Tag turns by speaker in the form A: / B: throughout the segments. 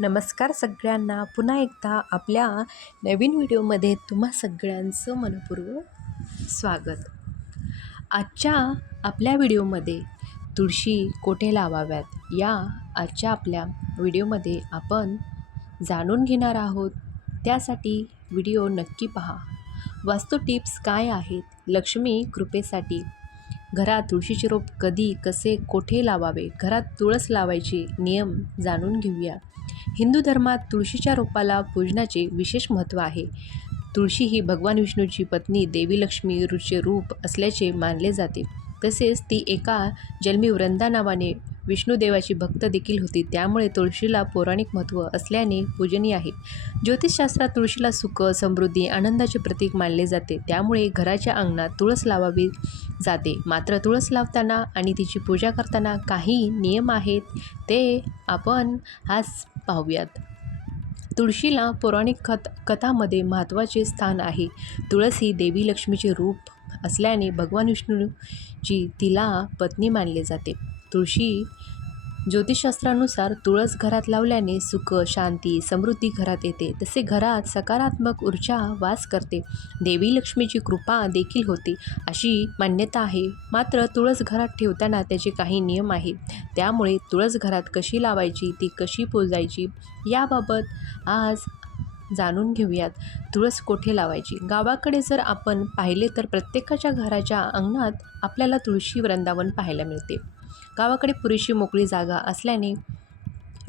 A: नमस्कार सगळ्यांना. पुन्हा एकदा आपल्या नवीन व्हिडिओमध्ये तुम्हा सगळ्यांचं मनपूर्वक स्वागत. आजच्या आपल्या व्हिडिओमध्ये तुळशी कोठे लावाव्यात या आजच्या आपल्या व्हिडिओमध्ये आपण जाणून घेणार आहोत. त्यासाठी व्हिडिओ नक्की पहा. वास्तू टिप्स काय आहेत? लक्ष्मी कृपेसाठी घरात तुळशीचे रोप कधी कसे कोठे लावावे? घरात तुळस लावायचे नियम जाणून घेऊया. हिंदू धर्मात तुळशीच्या रोपाला पूजनाचे विशेष महत्त्व आहे. तुळशी ही भगवान विष्णूची पत्नी देवी लक्ष्मी रुचे रूप असल्याचे मानले जाते. तसेच ती एका जन्मी वृंदा नावाने विष्णुदेवाची भक्त देखील होती. त्यामुळे तुळशीला पौराणिक महत्त्व असल्याने पूजनीय आहे. ज्योतिषशास्त्रात तुळशीला सुख समृद्धी आनंदाचे प्रतीक मानले जाते. त्यामुळे घराच्या अंगणात तुळस लावावी जाते. मात्र तुळस लावताना आणि तिची पूजा करताना काही नियम आहेत ते आपण आज पाहूयात. तुळशीला पौराणिक कथ कथामध्ये महत्त्वाचे स्थान आहे. तुळस ही देवी लक्ष्मीचे रूप असल्याने भगवान विष्णूची तिला पत्नी मानले जाते. तुळशी ज्योतिषशास्त्रानुसार तुळस घरात लावल्याने सुख शांती समृद्धी घरात येते. तसे घरात सकारात्मक ऊर्जा वास करते. देवी लक्ष्मीची कृपा देखील होते. अशी मान्यता आहे. मात्र तुळस घरात ठेवताना त्याचे काही नियम आहेत त्यामुळे तुळस घरात कशी लावायची ती कशी पोजायची याबाबत आज जाणून घेऊयात. तुळस कोठे लावायची? गावाकडे जर आपण पाहिले तर प्रत्येकाच्या घराच्या अंगणात आपल्याला तुळशी वृंदावन पाहायला मिळते. गावाकडे पुरेशी मोकळी जागा असल्याने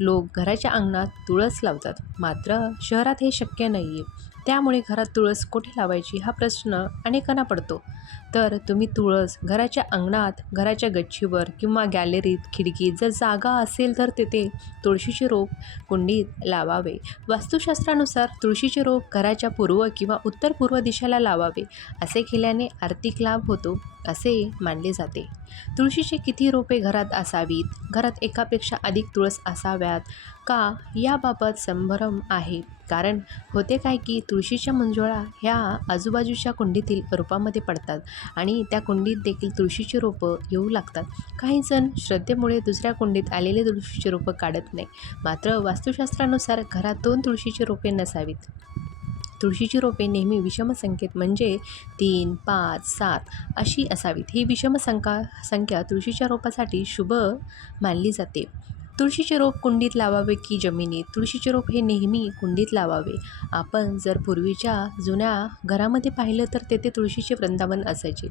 A: लोक घराच्या अंगणात तुळस लावतात. मात्र शहरात हे शक्य नाही आहे त्यामुळे घरात तुळस कुठे लावायची हा प्रश्न अनेकांना पडतो. तर तुम्ही तुळस घराच्या अंगणात घराच्या गच्चीवर किंवा गॅलरीत खिडकीत जर जागा असेल तर तेथे तुळशीचे रोप कुंडीत लावावे. वास्तुशास्त्रानुसार तुळशीचे रोप घराच्या पूर्व किंवा उत्तर पूर्व दिशेला लावावे असे केल्याने आर्थिक लाभ होतो असे मानले जाते. तुळशीचे किती रोपे घरात असावीत? घरात एकापेक्षा अधिक तुळस असाव्यात का? याबाबत संभ्रम आहे. कारण होते काय की तुळशीच्या मंजुळा ह्या आजूबाजूच्या कुंडीतील रोपामध्ये पडतात आणि त्या कुंडीत देखील तुळशीची रोपं येऊ लागतात. काही जण श्रद्धेमुळे दुसऱ्या कुंडीत आलेले तुळशीची रोपं काढत नाही. मात्र वास्तुशास्त्रानुसार घरात दोन तुळशीची रोपे नसावीत. तुळशीची रोपे नेहमी विषम संख्येत म्हणजे तीन पाच सात अशी असावीत. ही विषम संख्या संख्या तुळशीच्या रोपासाठी शुभ मानली जाते. तुळशीचे रोप कुंडीत लावावे की जमिनीत तुळशीचे रोप हे नेहमी कुंडीत लावावे. आपण जर पूर्वीच्या जुन्या घरामध्ये पाहिलं तर तेथे तुळशीचे वृंदावन असायचे.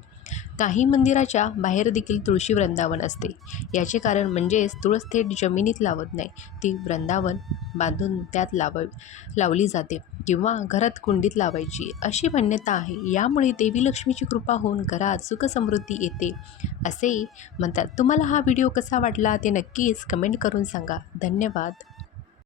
A: काही मंदिराच्या बाहेर देखील तुळशी वृंदावन असते. याचे कारण म्हणजेच तुळस थेट जमिनीत लावत नाही. ती वृंदावन बांधून त्यात लाव लावली जाते. किंवा घरात कुंडीत लावायची अशी मान्यता आहे. यामुळे देवी लक्ष्मीची कृपा होऊन घरात सुखसमृद्धी येते असे म्हणतात. तुम्हाला हा व्हिडिओ कसा वाटला ते नक्कीच कमेंट करून सांगा. धन्यवाद.